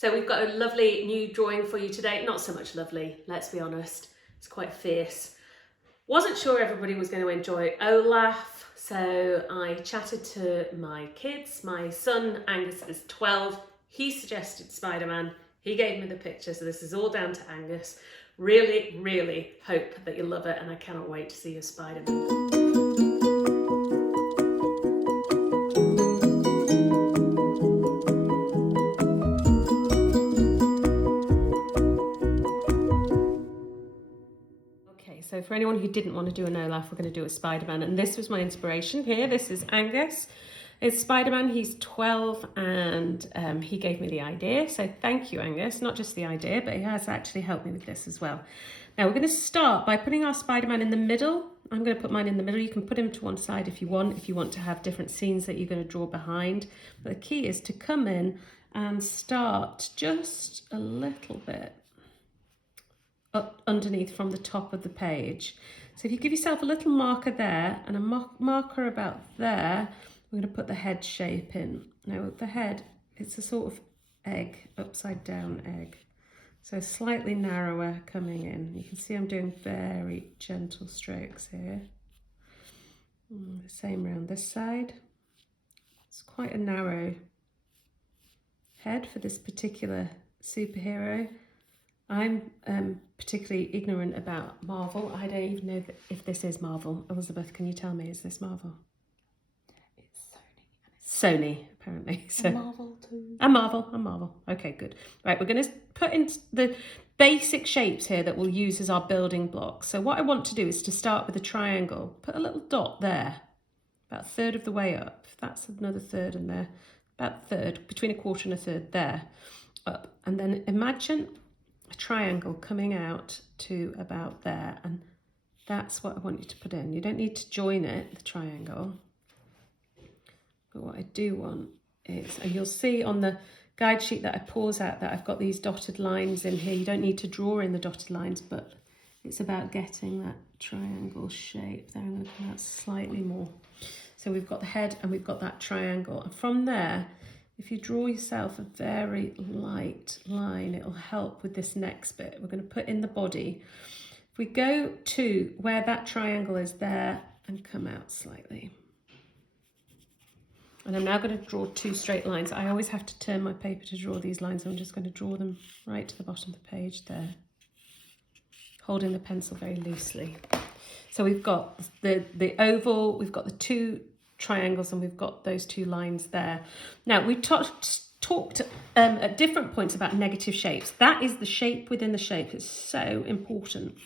So we've got a lovely new drawing for you today. Not so much lovely, let's be honest. It's quite fierce. Wasn't sure everybody was going to enjoy Olaf, so I chatted to my kids. My son Angus is 12. He suggested Spiderman. He gave me the picture, so this is all down to Angus. Really, really hope that you love it, and I cannot wait to see your Spiderman. So for anyone who didn't want to do an Olaf, we're going to do a Spiderman. And this was my inspiration here. This is Angus. It's Spiderman. He's 12 and he gave me the idea. So thank you, Angus. Not just the idea, but he has actually helped me with this as well. Now we're going to start by putting our Spiderman in the middle. I'm going to put mine in the middle. You can put him to one side if you want to have different scenes that you're going to draw behind. But the key is to come in and start just a little bit up underneath from the top of the page. So if you give yourself a little marker there and a marker about there, we're going to put the head shape in. Now the head, it's a sort of egg, upside down egg. So slightly narrower coming in. You can see I'm doing very gentle strokes here. The same round this side. It's quite a narrow head for this particular superhero. I'm particularly ignorant about Marvel. I don't even know if this is Marvel. Elizabeth, can you tell me, is this Marvel? It's Sony, apparently. So, a Marvel too. A Marvel. Okay, good. Right, we're going to put in the basic shapes here that we'll use as our building blocks. So what I want to do is to start with a triangle. Put a little dot there, about a third of the way up. That's another third in there. About a third, between a quarter and a third there, up. And then imagine a triangle coming out to about there, and that's what I want you to put in. You don't need to join it, the triangle, but what I do want is, and you'll see on the guide sheet that I pause out that I've got these dotted lines in here. You don't need to draw in the dotted lines, but it's about getting that triangle shape there. I'm going to come out slightly more. So we've got the head and we've got that triangle, and from there, if you draw yourself a very light line, it'll help with this next bit. We're going to put in the body. If we go to where that triangle is there and come out slightly. And I'm now going to draw two straight lines. I always have to turn my paper to draw these lines. I'm just going to draw them right to the bottom of the page there, holding the pencil very loosely. So we've got the oval, we've got the two triangles, and we've got those two lines there. Now we talked at different points about negative shapes. That is the shape within the shape. It's so important.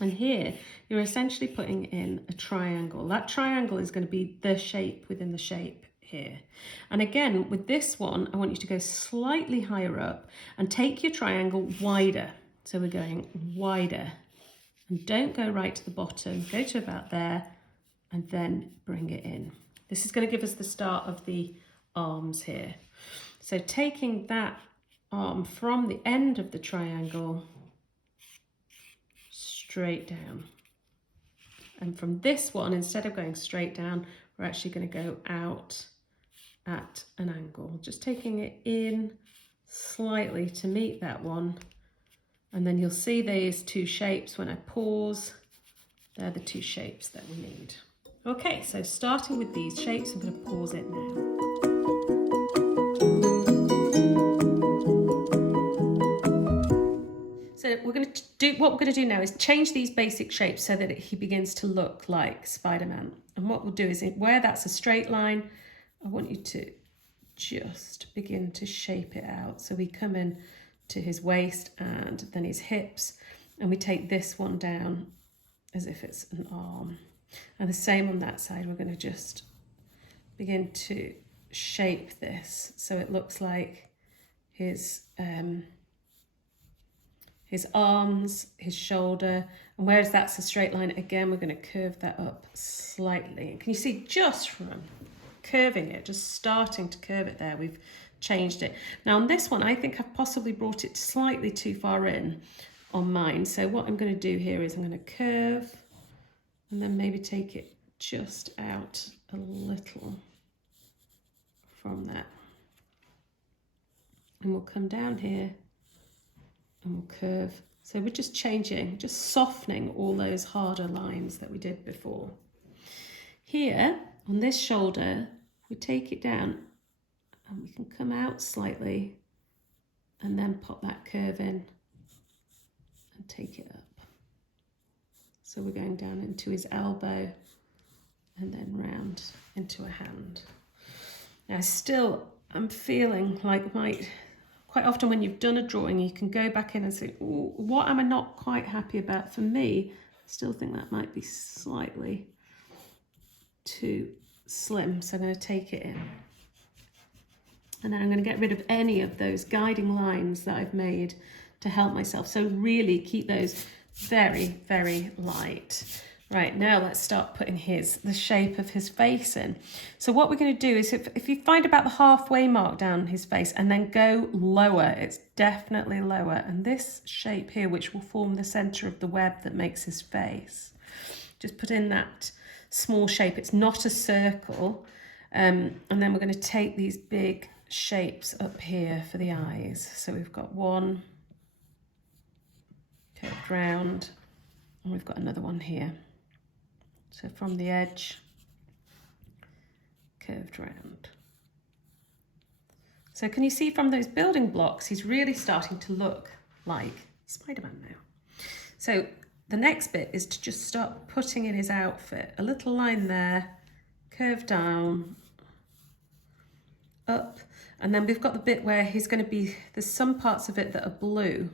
And here you're essentially putting in a triangle. That triangle is going to be the shape within the shape here. And again, with this one, I want you to go slightly higher up and take your triangle wider. So we're going wider, and don't go right to the bottom, go to about there, and then bring it in. This is going to give us the start of the arms here. So taking that arm from the end of the triangle straight down. And from this one, instead of going straight down, we're actually going to go out at an angle, just taking it in slightly to meet that one. And then you'll see these two shapes when I pause. They're the two shapes that we need. Okay, so starting with these shapes, I'm going to pause it now. So what we're going to do now is change these basic shapes so that he begins to look like Spider-Man. And what we'll do is, where that's a straight line, I want you to just begin to shape it out. So we come in to his waist and then his hips, and we take this one down as if it's an arm. And the same on that side, we're going to just begin to shape this so it looks like his arms, his shoulder, and whereas that's a straight line, again, we're going to curve that up slightly. And can you see just from curving it, just starting to curve it there, we've changed it. Now on this one, I think I've possibly brought it slightly too far in on mine. So what I'm going to do here is I'm going to curve and then maybe take it just out a little from that. and we'll come down here and we'll curve. So we're just changing, just softening all those harder lines that we did before. Here on this shoulder, we take it down and we can come out slightly and then pop that curve in and take it up. So we're going down into his elbow and then round into a hand. Now I'm feeling like quite often when you've done a drawing, you can go back in and say, ooh, what am I not quite happy about? For me, I still think that might be slightly too slim. So I'm going to take it in. And then I'm going to get rid of any of those guiding lines that I've made to help myself. So really keep those very, very light. Right, now let's start putting the shape of his face in. So what we're going to do is if you find about the halfway mark down his face and then go lower, it's definitely lower. And this shape here, which will form the center of the web that makes his face, just put in that small shape. It's not a circle. And then we're going to take these big shapes up here for the eyes. So we've got one curved round, and we've got another one here. So from the edge, curved round. So can you see from those building blocks, he's really starting to look like Spider-Man now. So the next bit is to just start putting in his outfit. A little line there, curve down, up, and then we've got the bit where he's going to be, there's some parts of it that are blue,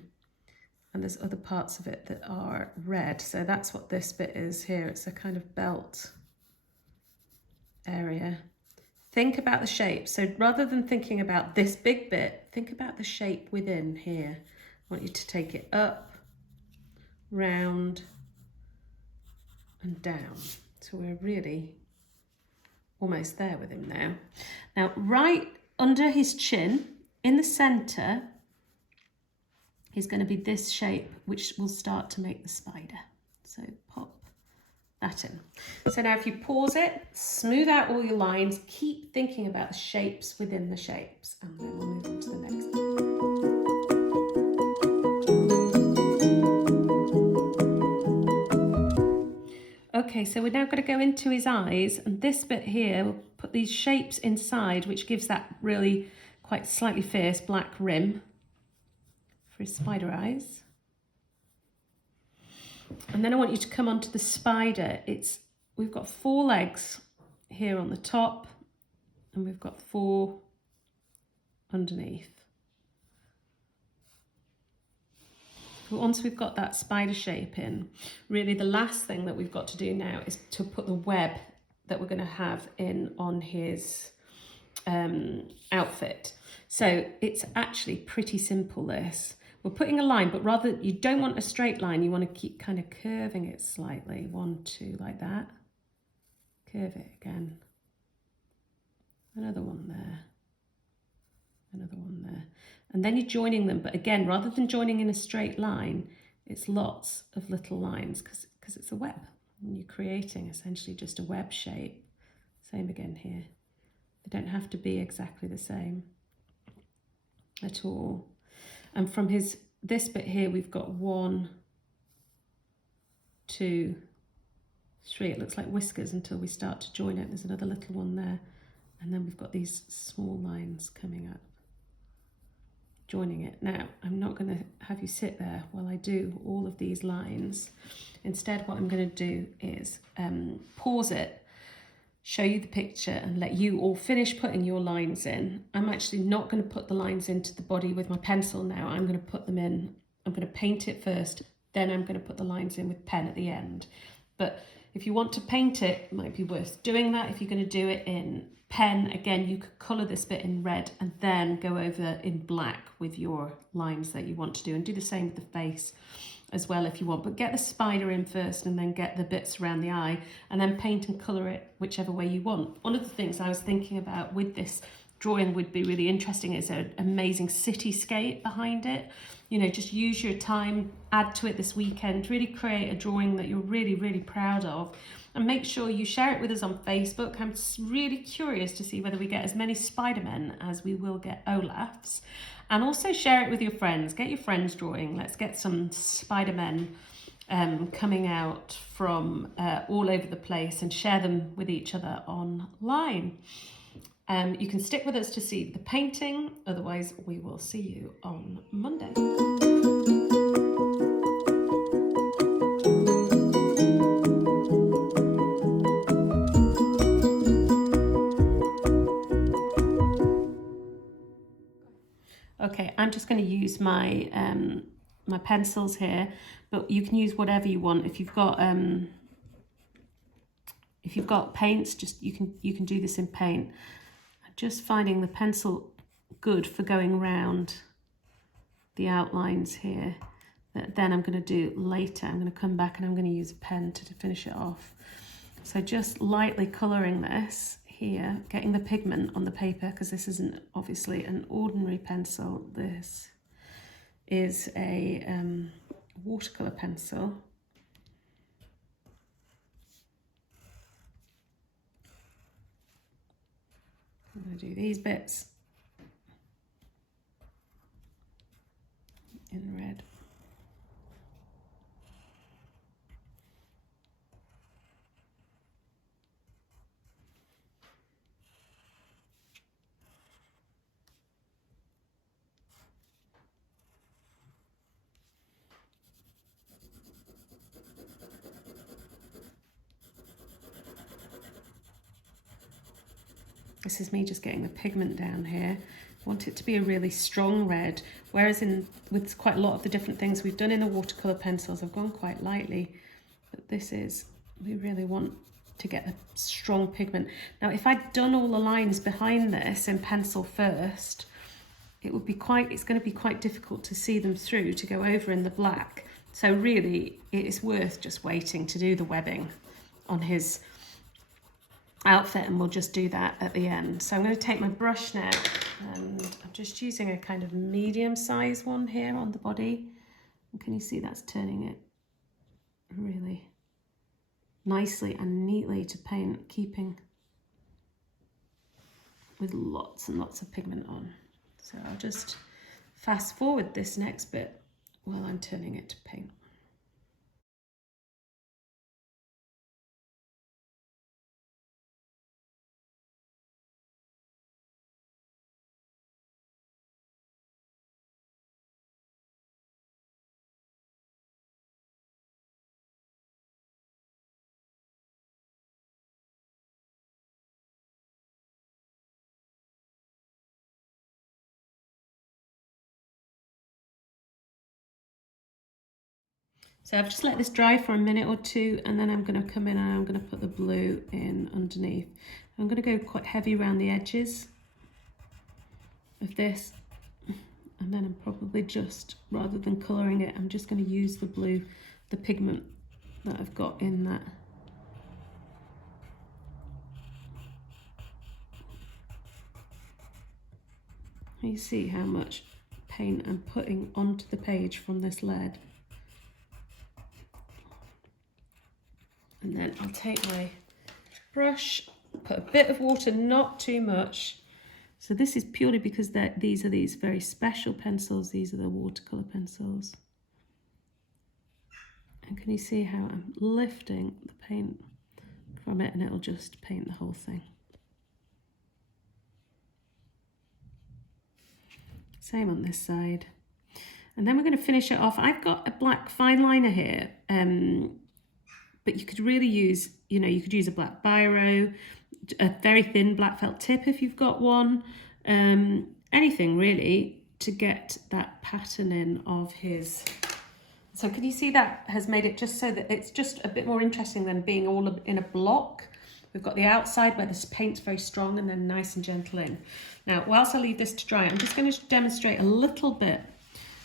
and there's other parts of it that are red. So that's what this bit is here. It's a kind of belt area. Think about the shape. So rather than thinking about this big bit, think about the shape within here. I want you to take it up, round, and down. So we're really almost there with him now. Now, right under his chin, in the center, is going to be this shape, which will start to make the spider. So pop that in. So now if you pause it, smooth out all your lines, keep thinking about the shapes within the shapes, and then we'll move on to the next one. Okay, so we're now going to go into his eyes, and this bit here, we'll put these shapes inside, which gives that really quite slightly fierce black rim for his spider eyes. And then I want you to come onto the spider. We've got 4 legs here on the top, and we've got 4 underneath. Once we've got that spider shape in, really the last thing that we've got to do now is to put the web that we're going to have in on his outfit. So it's actually pretty simple, this. We're putting a line, but rather, you don't want a straight line. You want to keep kind of curving it slightly. 1, 2, like that. Curve it again. Another one there. Another one there. And then you're joining them. But again, rather than joining in a straight line, it's lots of little lines because it's a web. And you're creating essentially just a web shape. Same again here. They don't have to be exactly the same at all. And from this bit here, we've got 1, 2, 3. It looks like whiskers until we start to join it. There's another little one there. And then we've got these small lines coming up, joining it. Now, I'm not going to have you sit there while I do all of these lines. Instead, what I'm going to do is pause it, show you the picture, and let you all finish putting your lines in. I'm actually not going to put the lines into the body with my pencil now. I'm going to put them in. I'm going to paint it first, then I'm going to put the lines in with pen at the end. But if you want to paint it, it might be worth doing that. If you're going to do it in pen, again, you could colour this bit in red and then go over in black with your lines that you want to do, and do the same with the face as well if you want. But get the spider in first and then get the bits around the eye, and then paint and colour it whichever way you want. One of the things I was thinking about with this drawing would be really interesting is an amazing cityscape behind it. You know, just use your time, add to it this weekend, really create a drawing that you're really, really proud of, and make sure you share it with us on Facebook. I'm really curious to see whether we get as many Spidermen as we will get Olafs. And also share it with your friends. Get your friends drawing. Let's get some Spider-Men coming out from all over the place and share them with each other online. You can stick with us to see the painting. Otherwise, we will see you on Monday. Okay, I'm just going to use my my pencils here, but you can use whatever you want. If you've got paints, just you can do this in paint. I'm just finding the pencil good for going around the outlines here. That then I'm going to do later. I'm going to come back and I'm going to use a pen to finish it off. So just lightly colouring this here, getting the pigment on the paper, because this isn't obviously an ordinary pencil. This is a watercolour pencil. I'm going to do these bits in red. This is me just getting the pigment down here. I want it to be a really strong red, whereas with quite a lot of the different things we've done in the watercolour pencils, I've gone quite lightly. But we really want to get a strong pigment. Now, if I'd done all the lines behind this in pencil first, it's going to be quite difficult to see them through to go over in the black. So really, it is worth just waiting to do the webbing on his outfit, and we'll just do that at the end. So I'm going to take my brush now, and I'm just using a kind of medium size one here on the body. And can you see that's turning it really nicely and neatly to paint, keeping with lots and lots of pigment on. So I'll just fast forward this next bit while I'm turning it to paint. So I've just let this dry for a minute or two, and then I'm going to come in and I'm going to put the blue in underneath. I'm going to go quite heavy around the edges of this, and then I'm probably just, rather than colouring it, I'm just going to use the blue, the pigment that I've got in that. You see how much paint I'm putting onto the page from this lead. And then I'll take my brush, put a bit of water, not too much. So this is purely because these are these very special pencils. These are the watercolour pencils. And can you see how I'm lifting the paint from it, and it'll just paint the whole thing. Same on this side. And then we're going to finish it off. I've got a black fine liner here. But you could really use, you could use a black biro, a very thin black felt tip if you've got one, anything really to get that pattern in of his. So can you see that has made it just so that it's just a bit more interesting than being all in a block. We've got the outside where this paint's very strong and then nice and gentle in. Now, whilst I leave this to dry, I'm just going to demonstrate a little bit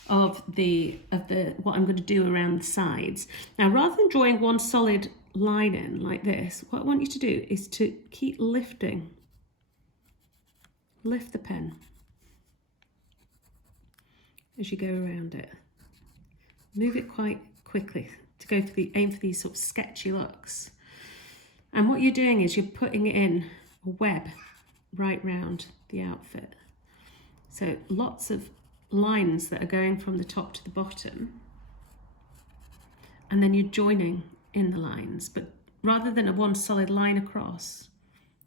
of what I'm going to do around the sides. Now, rather than drawing one solid line in like this, what I want you to do is to keep lifting. Lift the pen as you go around it. Move it quite quickly to aim for these sort of sketchy looks. And what you're doing is you're putting in a web right round the outfit. So lots of lines that are going from the top to the bottom, and then you're joining in the lines, but rather than a one solid line across,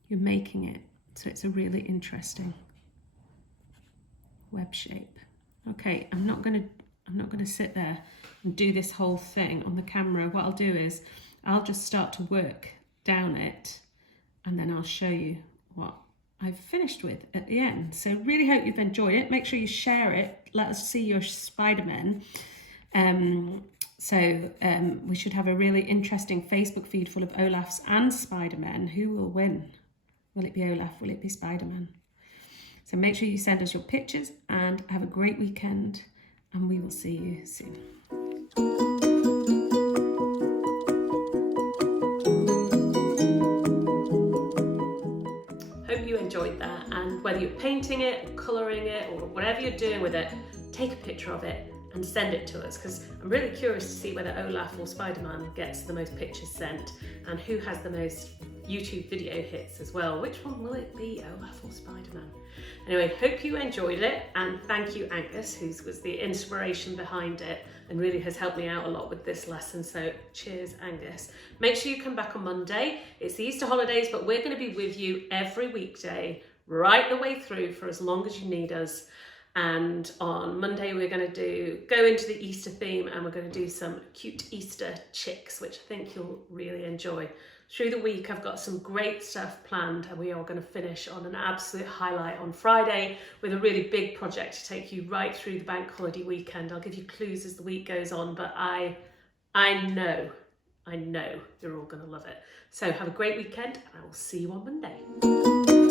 you're making it so it's a really interesting web shape. Okay, I'm not gonna sit there and do this whole thing on the camera. What I'll do is I'll just start to work down it, and then I'll show you what I've finished with at the end. So really hope you've enjoyed it. Make sure you share it. Let us see your Spiderman. We should have a really interesting Facebook feed full of Olafs and Spidermen. Who will win? Will it be Olaf? Will it be Spiderman? So make sure you send us your pictures and have a great weekend, and we will see you soon. Hope you enjoyed that, and whether you're painting it, or colouring it, or whatever you're doing with it, take a picture of it and send it to us, because I'm really curious to see whether Olaf or Spiderman gets the most pictures sent and who has the most YouTube video hits as well. Which one will it be, Olaf or Spiderman? Anyway, hope you enjoyed it, and thank you Angus, who was the inspiration behind it and really has helped me out a lot with this lesson, so cheers Angus. Make sure you come back on Monday. It's the Easter holidays, but we're going to be with you every weekday right the way through for as long as you need us. And on Monday we're going to go into the Easter theme, and we're going to do some cute Easter chicks, which I think you'll really enjoy. Through the week I've got some great stuff planned, and we are going to finish on an absolute highlight on Friday with a really big project to take you right through the bank holiday weekend. I'll give you clues as the week goes on, but I know you're all going to love it. So have a great weekend, and I will see you on Monday.